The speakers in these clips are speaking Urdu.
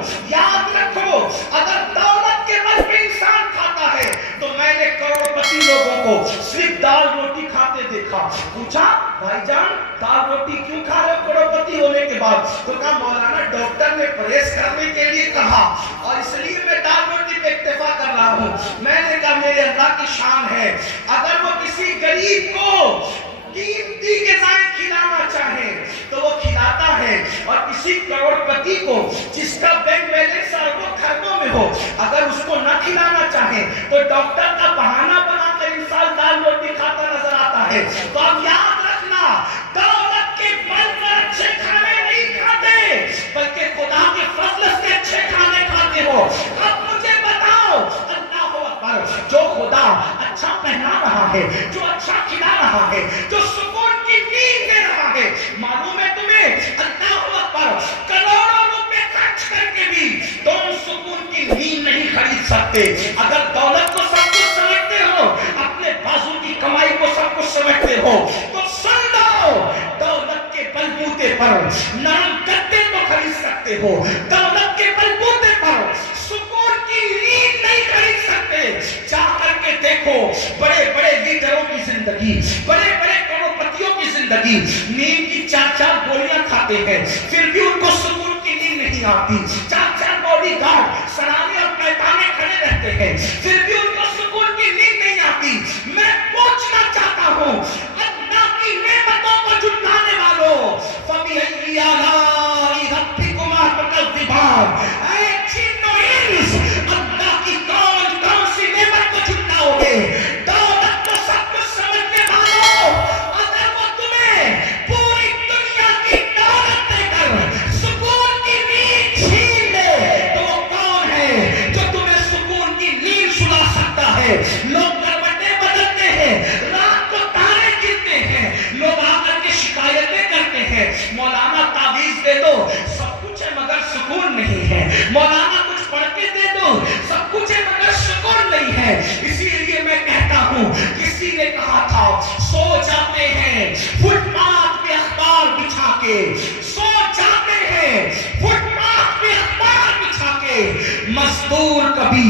ہوں. یاد رکھو اگر دولت کے بل پہ انسان کھاتا ہے تو میں نے کروڑپتی لوگوں کو صرف دال روٹی کھاتے دیکھا. پوچھا بھائی جان دال روٹی کیوں کھا رہے ہو کروڑپتی ہونے کے بعد؟ تو کہا مولانا ڈاکٹر نے پرہیز کرنے کے لیے کہا اور اس لیے میں دال روٹی پہ اکتفا کر رہا ہوں. میں نے کہا میرے اللہ کی شان ہے اگر وہ کسی غریب کو قیمتی غذائیں کھلانا چاہے تو وہ کھلاتا ہے, اور کسی کروڑپتی کو جس کا بینک بیلنس اربوں خربوں میں ہو اگر اس کو نہ کھلانا چاہے تو ڈاکٹر کا بہانہ بنا کر انسان دال روٹی کھاتا نظر آتا ہے. تو اب یاد رکھنا دولت کے بل پر اچھے کھانے نہیں کھاتے بلکہ خدا کے فضل سے اچھے کھانے کھاتے ہو. اب مجھے بتاؤ اللہ اکبر, جو خدا اچھا پہنا رہا ہے, جو اچھا کھلا رہا ہے, جو سکون کی نیند دے رہا ہے, معلوم ہے تمہیں اللہ اکبر کروڑوں روپے خرچ کر کے بھی تم سکون کی نیند نہیں خرید سکتے. اگر دولت کو سب کچھ سمجھتے ہو, اپنے بازو کی کمائی کو سب کچھ سمجھتے ہو تو سن لو دولت کے بلبوتے پر نرم گدے تو خرید سکتے ہو, دولت کے بلبوتے پر سکون کی نیند نہیں خرید سکتے. جا کر کے دیکھو بڑے بڑے لیڈروں کی زندگی, بڑے بڑے کروڑپتیوں کی زندگی, نیند کی 4 گولیاں کھاتے ہیں پھر بھی ان کو سکون کی نیند نہیں آتی. 4 باڈی گارڈ سرانے اور پیتانے کھڑے رہتے ہیں پھر بھی ان کو سکون کی نیند نہیں آتی. میں پوچھنا چاہتا ہوں اللہ کی نعمتوں کو جھٹلانے والوں فَبِأَيِّ آلَاءِ رَبِّكُمَا تُكَذِّبَانِ, اے جن و انس اللہ کی کون کون سی نعمت کو جھٹلاؤ گے؟ دولت کو سب کچھ سمجھنے والوں اگر وہ تمہیں پوری دنیا کی دولت دے کر سکون کی نیند چھین لے تو وہ کون ہے جو تمہیں سکون کی نیند سلا سکتا ہے؟ لوگ کروٹیں بدلتے ہیں, رات کو تارے گرتے ہیں, لوگ آ کر کے شکایتیں کرتے ہیں مولانا تعویذ دے دو سب کچھ ہے مگر سکون نہیں ہے, مولانا کچھ پڑھ کے دے دو سب کچھ ہے مگر سکون نہیں ہے. اسی لیے میں کہتا ہوں کسی نے کہا تھا سو جاتے ہیں فٹ پاتھ پہ اخبار بچھا کے, سو جاتے ہیں فٹ پاتھ پہ اخبار بچھا کے, مزدور کبھی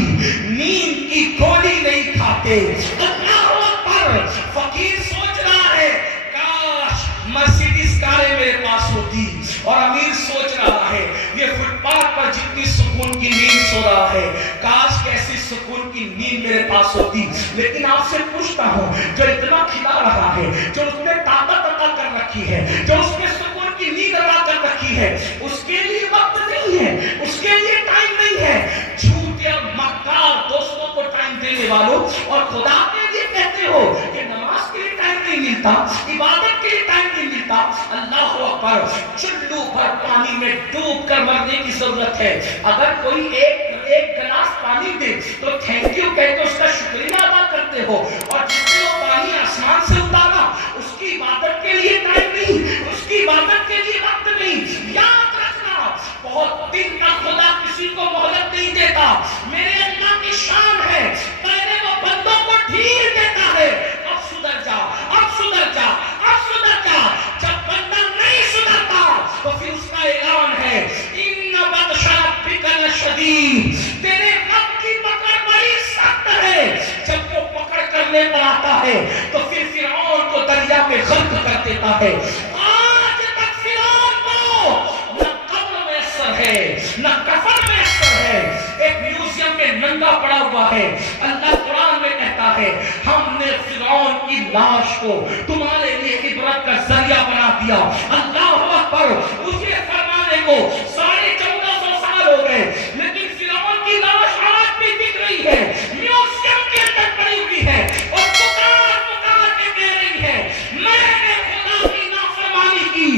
نیند کی گولی نہیں کھاتے. اللہ اکبر, فقیر سوچ رہا ہے کاش مرسیڈیز کاریں میرے پاس ہوتی, اور امیر سوچ رہا ہے یہ فٹ پاتھ پر جتنی سکون کی نیند سو رہا ہے کاش کیسی سکون کی نیند میرے پاس ہوتی. لیکن آپ سے پوچھتا ہوں جو اتنا کھلا رہا ہے, جو اس نے طاقت عطا کر رکھی ہے, جو اس نے سکون کی نیند عطا کر رکھی ہے, اس کے لیے وقت نہیں ہے, اس کے لیے ٹائم نہیں ہے. جھوٹے اور مکار دوستوں کو ٹائم دینے والوں اور خدا کے لیے کہتے ہو کہ نماز کے لیے ٹائم نہیں ملتا, عبادت کے لیے ٹائم نہیں ملتا. اللہ اکبر, چلو بھر پانی میں ڈوب کر مرنے کی ضرورت ہے. اگر کوئی ایک گلاس پانی دے تو تھینک یو کہہ کے اس کا شکریہ ادا کرتے ہو, اور جس نے وہ پانی آسمان سے اتارا اس کی عبادت کے لیے ٹائم نہیں, اس کی عبادت کے لیے وقت نہیں. یاد رکھنا بہت دن کا خدا کسی کو مہلت نہیں دیتا. میرے اللہ کی شان ہے پہلے وہ بندوں کو ڈھیل دیتا ہے, اب سدھر جا, اب سدھر جا, اب سدھر جا. جب بندہ نہیں سدھرتا تو پھر اس کا اعلان ہے ان بطش ربک لشدید, تیرے رب کی پکڑ بڑی سخت ہے. جب وہ پکڑ کرنے پر آتا ہے تو پھر فرعون کو دریا میں غرق کر دیتا ہے. آج تک فرعون کو نہ قبر میسر ہے نہ کفن میسر ہے, ایک میوزیم میں ننگا پڑا ہوا ہے. اللہ قرآن میں کہتا ہے ہم نے فرعون کی لاش کو تمہارے لیے عبرت کا ذریعہ بنا دیا. اللہ اکبر, اسے فرمانے کو 1450 سال ہو گئے لیکن فرعون کی لاش آج بھی دکھ رہی ہے, میوزیم کے اندر پڑی ہوئی ہے, اور پکار پکار کے کہہ رہی ہے میں نے خدا کی نافرمانی کی,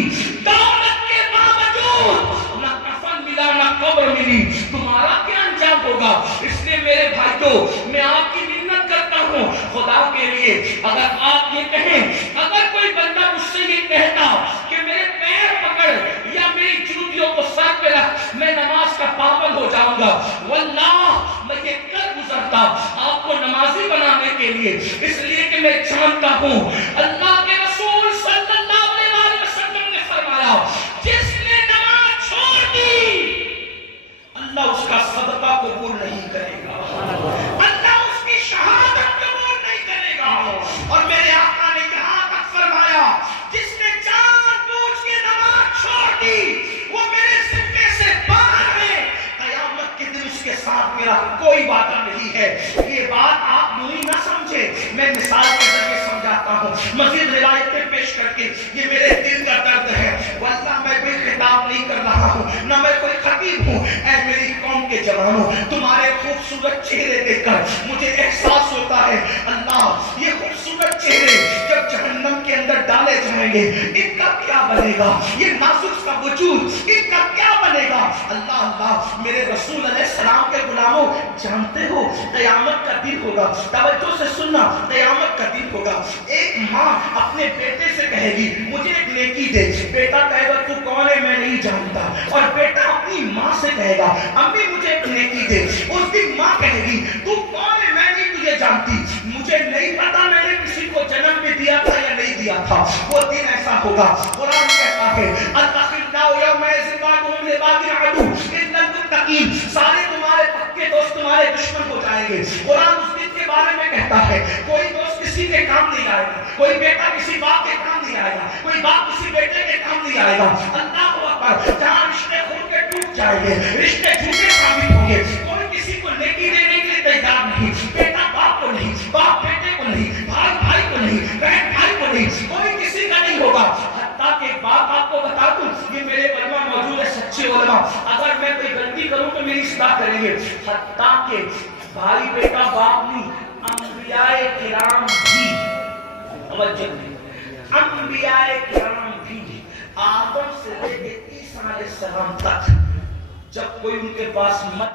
دولت کے باوجود نہ کفن ملا نہ قبر ملی, تمہارا کیا انجام ہوگا؟ اس لیے میرے بھائیوں میں آپ کی منت کرتا ہوں خدا کے لیے, اگر آپ یہ کہیں, اگر کوئی بندہ مجھ سے یہ کہتا کہ میرے پیر پکڑ یا میری جوتیوں کو سر پہ رکھ میں نماز کا پابند ہو جاؤں گا, واللہ میں یہ کر گزرتا آپ کو نمازی بنانے کے لیے, اس لیے کہ میں جانتا ہوں اللہ کے رسول صلی اللہ علیہ وسلم نے فرمایا جس نے نماز چھوڑ دی اللہ اس کا صدقہ قبول نہیں کرے گا، اللہ اس کی شہادت قبول نہیں کرے گا۔ اور میرے آقا نے یہاں تک فرمایا جس نے جان بوجھ کے نماز چھوڑ دی وہ میرے ذمے سے باہر ہے، قیامت کے دن اس کے ساتھ میرا کوئی وعدہ نہیں ہے۔ یہ بات آپ یوں ہی نہ سمجھے، میں مثال کے ذریعے سمجھاتا ہوں، مزید روایتیں پیش کر کے، یہ میرے دل کا درد ہے، واللہ میں کوئی خطاب نہیں کر رہا ہوں، نہ میں کوئی خطیب ہوں۔ اے میری قوم کے جوانوں، تمہارے خوبصورت چہرے دیکھ کر مجھے احساس ہوتا ہے اللہ یہ خوبصورت چہرے جب جہنم کے اندر ڈالے جائیں گے ان کا کیا بنے گا، یہ نازک سا وجود ان کا کیا بنے گا۔ اللہ اللہ میرے رسول علیہ السلام کے غلاموں، جانتے ہو قیامت کا دن ہوگا، توجہ سے سننا، قیامت کا دن ہوگا، ایک ماں اپنے بیٹے سے کہے گی مجھے ایک نیکی دے، بیٹا کہے گا تو کون ہے میں نہیں جانتا، اور بیٹا اپنی ماں سے کہے گا امی مجھے ایک نیکی دے، اس دن ماں کہے گی تو کون ہے میں نہیں تجھے جانتی، مجھے نہیں پتا میں نے کسی کو جنم میں دیا تھا یا نہیں دیا تھا۔ وہ دن ایسا ہوگا، قرآن کہتا ہے الأخلاء يومئذ بعضهم لبعض عدو إلا المتقين، سارے تمہارے پکے دوست تمہارے دشمن ہو جائیں گے۔ قرآن اس دن کے بارے میں کہتا ہے کوئی دوست کسی کے کام نہیں آئے گا، کوئی بیٹا کسی باپ کے کام نہیں آئے گا، کوئی باپ کسی بیٹے کے کام نہیں آئے گا۔ اللہ اکبر، جہاں رشتے خون کے ٹوٹ جائیں گے، رشتے جھوٹے ثابت ہوں گے، کوئی کسی کو نیکی دینے کے لیے تیار نہیں، بیٹا باپ کو نہیں، باپ بیٹے کو نہیں، بھائی بھائی کو نہیں، بہن بھائی کو نہیں، کوئی کسی کا نہیں ہوگا۔ حتیٰ کہ بات آپ کو بتا دوں، یہ میرے علماء موجود ہے، سچے علماء، اگر میں کوئی غلطی کروں تو میری اصلاح کریں گے، حتیٰ کہ بھائی بیٹا باپ نہیں، انبیاء کرام بھی، توجہ دیں، انبیاء کرام بھی آدم سے لے کے عیسیٰ علیہ السلام تک جب کوئی ان کے پاس